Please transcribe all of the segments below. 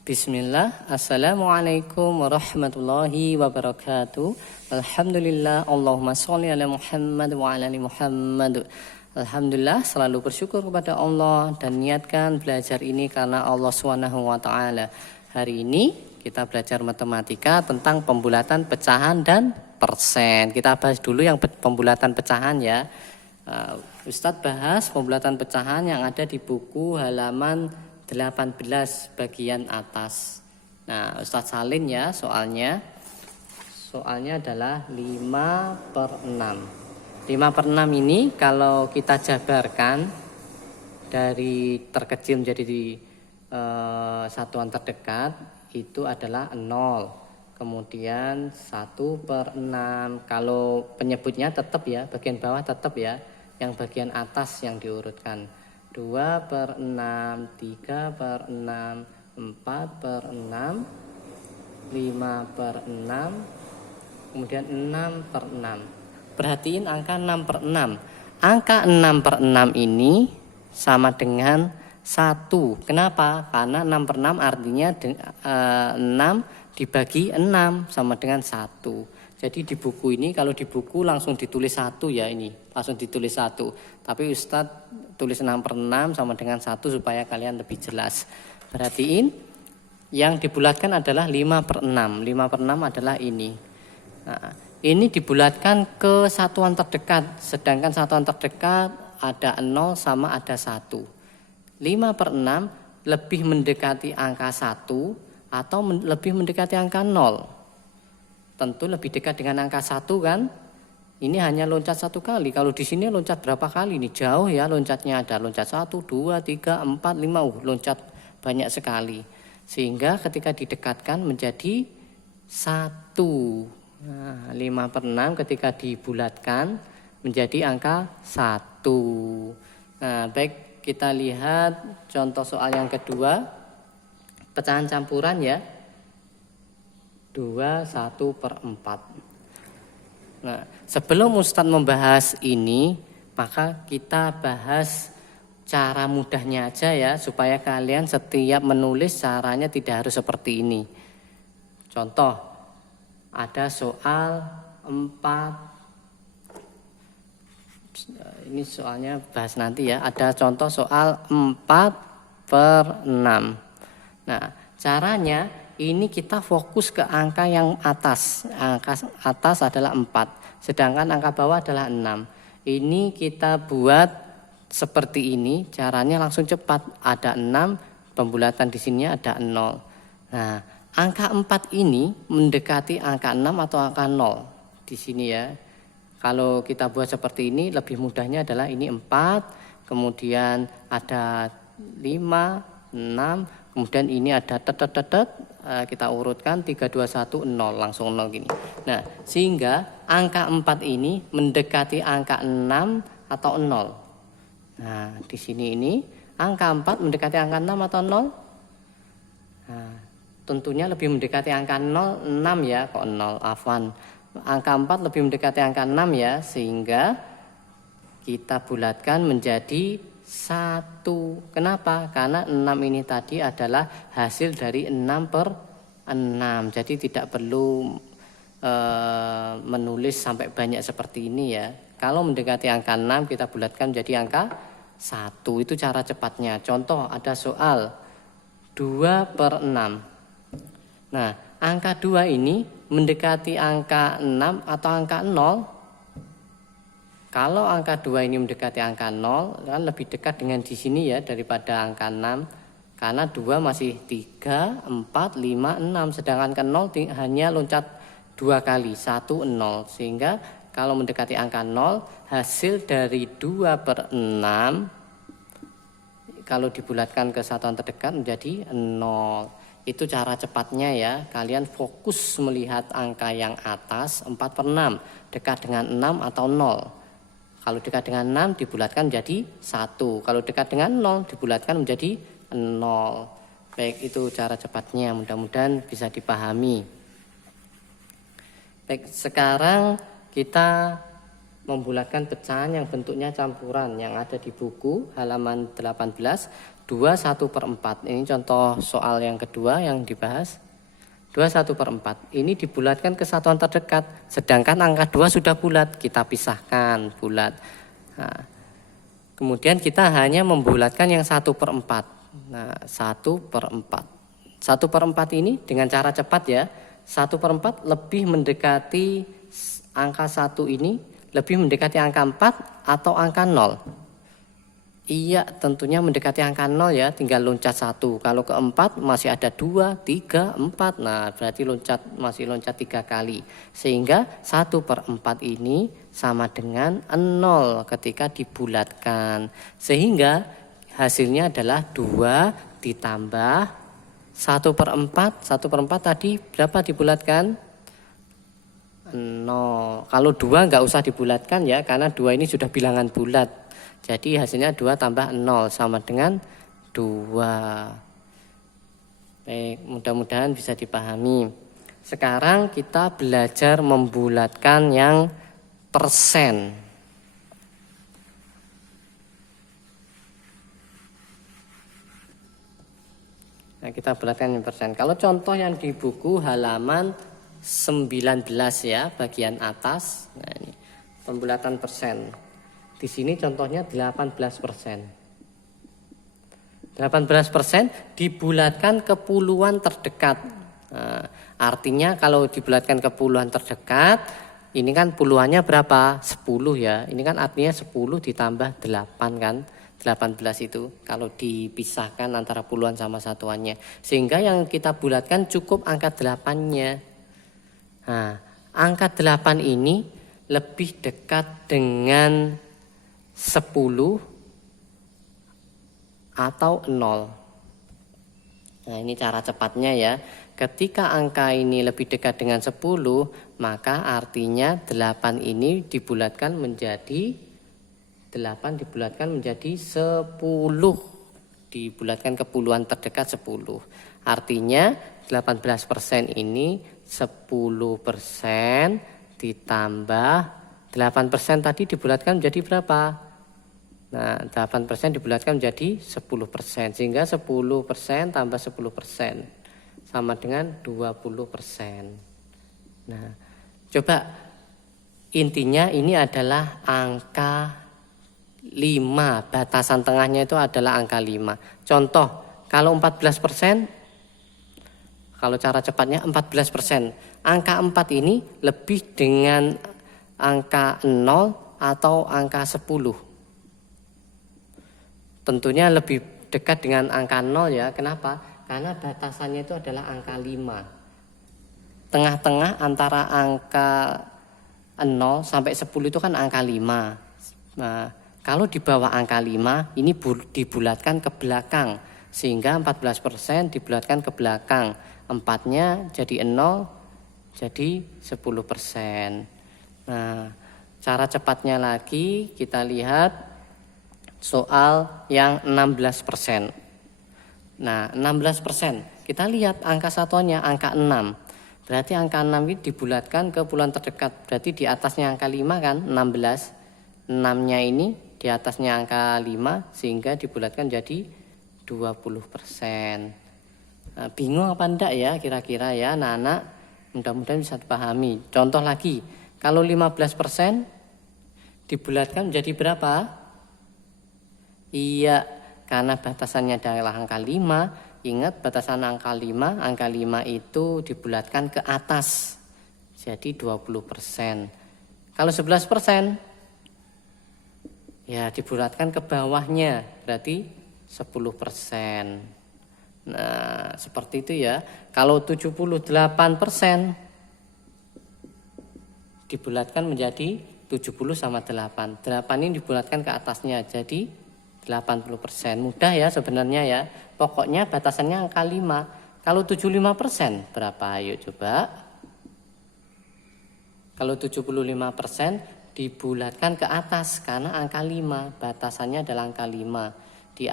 Bismillah, Assalamualaikum warahmatullahi wabarakatuh. Alhamdulillah, Allahumma sholli ala Muhammad wa ala ali Muhammad. Alhamdulillah, selalu bersyukur kepada Allah dan niatkan belajar ini karena Allah Subhanahu wa taala. Hari ini kita belajar matematika tentang pembulatan pecahan dan persen. Kita bahas dulu yang pembulatan pecahan ya. Ustadz bahas pembulatan pecahan yang ada di buku halaman 18 bagian atas. Nah, Ustadz salin ya soalnya. Soalnya adalah 5/6. 5/6 ini kalau kita jabarkan dari terkecil menjadi satuan terdekat itu adalah 0. Kemudian 1/6. Kalau penyebutnya tetap ya, bagian bawah tetap ya. Yang bagian atas yang diurutkan. 2/6, 3/6, 4/6, 5/6, kemudian 6/6. Perhatiin angka 6/6. Angka 6/6 ini sama dengan 1. Kenapa? Karena 6/6 artinya 6 dibagi 6 sama dengan 1. Jadi di buku ini kalau di buku langsung ditulis 1 ya ini. Langsung ditulis 1. Tapi Ustadz tulis 6/6 sama dengan 1 supaya kalian lebih jelas. Perhatiin yang dibulatkan adalah 5/6. 5/6 adalah ini. Nah, ini dibulatkan ke satuan terdekat. Sedangkan satuan terdekat ada 0 sama ada 1. 5/6 lebih mendekati angka 1 atau lebih mendekati angka 0. Tentu lebih dekat dengan angka 1 kan. Ini hanya loncat 1 kali. Kalau di sini loncat berapa kali nih? Jauh ya loncatnya, ada loncat 1, 2, 3, 4, 5. Loncat banyak sekali. Sehingga ketika didekatkan menjadi 1. Nah, 5/6 ketika dibulatkan menjadi angka 1. Nah, baik kita lihat contoh soal yang kedua. Pecahan campuran ya. 2, 1/4. Nah, sebelum Ustadz membahas ini, maka kita bahas cara mudahnya aja ya, supaya kalian setiap menulis caranya tidak harus seperti ini. Contoh, ada soal 4. Ini soalnya bahas nanti ya. Ada contoh soal 4/6. Nah, caranya ini kita fokus ke angka yang atas. Angka atas adalah 4. Sedangkan angka bawah adalah 6. Ini kita buat seperti ini. Caranya langsung cepat. Ada 6. Pembulatan di sini ada 0. Nah, angka 4 ini mendekati angka 6 atau angka 0. Di sini ya. Kalau kita buat seperti ini lebih mudahnya adalah ini 4. Kemudian ada 5, 6. Kemudian ini ada tetet. Kita urutkan 3, 2, 1, 0 langsung 0 gini. Nah, sehingga angka 4 ini mendekati angka 6 atau 0. Nah, di sini ini angka 4 mendekati angka 6 atau 0. Nah, tentunya lebih mendekati angka 0, 6 ya, kok 0 afwan. Angka 4 lebih mendekati angka 6 ya, sehingga kita bulatkan menjadi 1. Kenapa? Karena 6 ini tadi adalah hasil dari 6/6. Jadi tidak perlu menulis sampai banyak seperti ini ya. Kalau mendekati angka 6 kita bulatkan menjadi angka 1. Itu cara cepatnya. Contoh ada soal 2/6. Nah, angka 2 ini mendekati angka 6 atau angka 0. Kalau angka 2 ini mendekati angka 0, kan lebih dekat dengan di sini ya daripada angka 6. Karena 2 masih 3, 4, 5, 6. Sedangkan ke 0 hanya loncat 2 kali, 1, 0. Sehingga kalau mendekati angka 0, hasil dari 2/6, kalau dibulatkan ke satuan terdekat menjadi 0. Itu cara cepatnya ya. Kalian fokus melihat angka yang atas 4/6. Dekat dengan 6 atau 0. Kalau dekat dengan 6 dibulatkan menjadi 1. Kalau dekat dengan 0 dibulatkan menjadi 0. Baik, itu cara cepatnya. Mudah-mudahan bisa dipahami. Baik, sekarang kita membulatkan pecahan yang bentuknya campuran yang ada di buku halaman 18. 2/1/4. Ini contoh soal yang kedua yang dibahas. 2/1/4. Ini dibulatkan ke satuan terdekat. Sedangkan angka 2 sudah bulat, kita pisahkan bulat. Nah, kemudian kita hanya membulatkan yang 1/4. Nah, 1/4. 1/4 ini dengan cara cepat ya. 1/4 lebih mendekati angka 1 ini, lebih mendekati angka 4 atau angka 0. Iya, tentunya mendekati angka 0 ya, tinggal loncat 1. Kalau ke 4 masih ada 2, 3, 4. Nah, berarti masih loncat 3 kali. Sehingga 1/4 ini sama dengan 0 ketika dibulatkan. Sehingga hasilnya adalah 2 ditambah 1/4. 1/4 tadi berapa dibulatkan? 0. Kalau 2 nggak usah dibulatkan ya, karena 2 ini sudah bilangan bulat. Jadi hasilnya 2 tambah 0 sama dengan 2. Baik, mudah-mudahan bisa dipahami. Sekarang kita belajar membulatkan yang persen. Nah, kita bulatkan yang persen. Kalau contoh yang di buku halaman 19 ya, bagian atas. Nah, ini pembulatan persen. Di sini contohnya 18%. 18% dibulatkan ke puluhan terdekat. Nah, artinya kalau dibulatkan ke puluhan terdekat, ini kan puluhannya berapa? 10 ya. Ini kan artinya 10 ditambah 8 kan. 18 itu kalau dipisahkan antara puluhan sama satuannya. Sehingga yang kita bulatkan cukup angka 8-nya. Nah, angka 8 ini lebih dekat dengan 10 atau 0. Nah, ini cara cepatnya ya. Ketika angka ini lebih dekat dengan 10, maka artinya 8 ini dibulatkan menjadi 10. Dibulatkan ke puluhan terdekat 10. Artinya 18% ini 10% ditambah 8% tadi dibulatkan menjadi berapa? Nah, 8% dibulatkan menjadi 10%. Sehingga 10% tambah 10% sama dengan 20%. Nah, coba intinya ini adalah angka 5. Batasan tengahnya itu adalah angka 5. Contoh, kalau 14%, kalau cara cepatnya 14%. Angka 4 ini lebih dengan angka 0 atau angka 10. Tentunya lebih dekat dengan angka 0 ya. Kenapa? Karena batasannya itu adalah angka 5. Tengah-tengah antara angka 0 sampai 10 itu kan angka 5. Nah, kalau di bawah angka 5 ini dibulatkan ke belakang. Sehingga 14% dibulatkan ke belakang. 4-nya jadi 0, jadi 10%. Nah, cara cepatnya lagi kita lihat soal yang 16%. Nah, 16%. Kita lihat angka satuannya angka 6. Berarti angka 6 ini dibulatkan ke puluhan terdekat. Berarti di atasnya angka 5 kan, 16. 6-nya ini di atasnya angka 5 sehingga dibulatkan jadi 20%. Nah, bingung apa enggak ya kira-kira ya anak-anak? Mudah-mudahan bisa dipahami. Contoh lagi, kalau 15% dibulatkan menjadi berapa? Iya, karena batasannya adalah angka 5. Ingat batasan angka 5. Angka 5 itu dibulatkan ke atas. Jadi 20%. Kalau 11%, ya dibulatkan ke bawahnya. Berarti 10%. Nah, seperti itu ya. Kalau 78%, dibulatkan menjadi 70 sama 8. 8 ini dibulatkan ke atasnya. Jadi 80%. Mudah ya sebenarnya ya. Pokoknya batasannya angka 5. Kalau 75% berapa? Ayo coba. Kalau 75% dibulatkan ke atas karena angka 5. Batasannya adalah angka 5. Di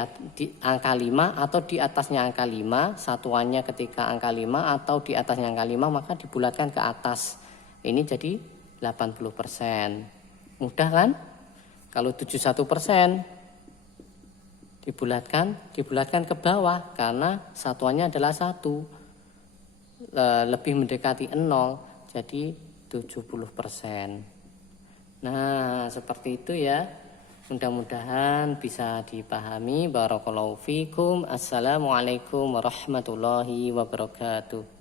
angka 5 atau di atasnya angka 5, satuannya ketika angka 5 atau di atasnya angka 5 maka dibulatkan ke atas. Ini jadi 80%. Mudah kan? Kalau 71% dibulatkan ke bawah karena satuannya adalah 1, lebih mendekati 0, jadi 70%. Nah, seperti itu ya. Mudah-mudahan bisa dipahami. Barakallahu fikum. Assalamualaikum warahmatullahi wabarakatuh.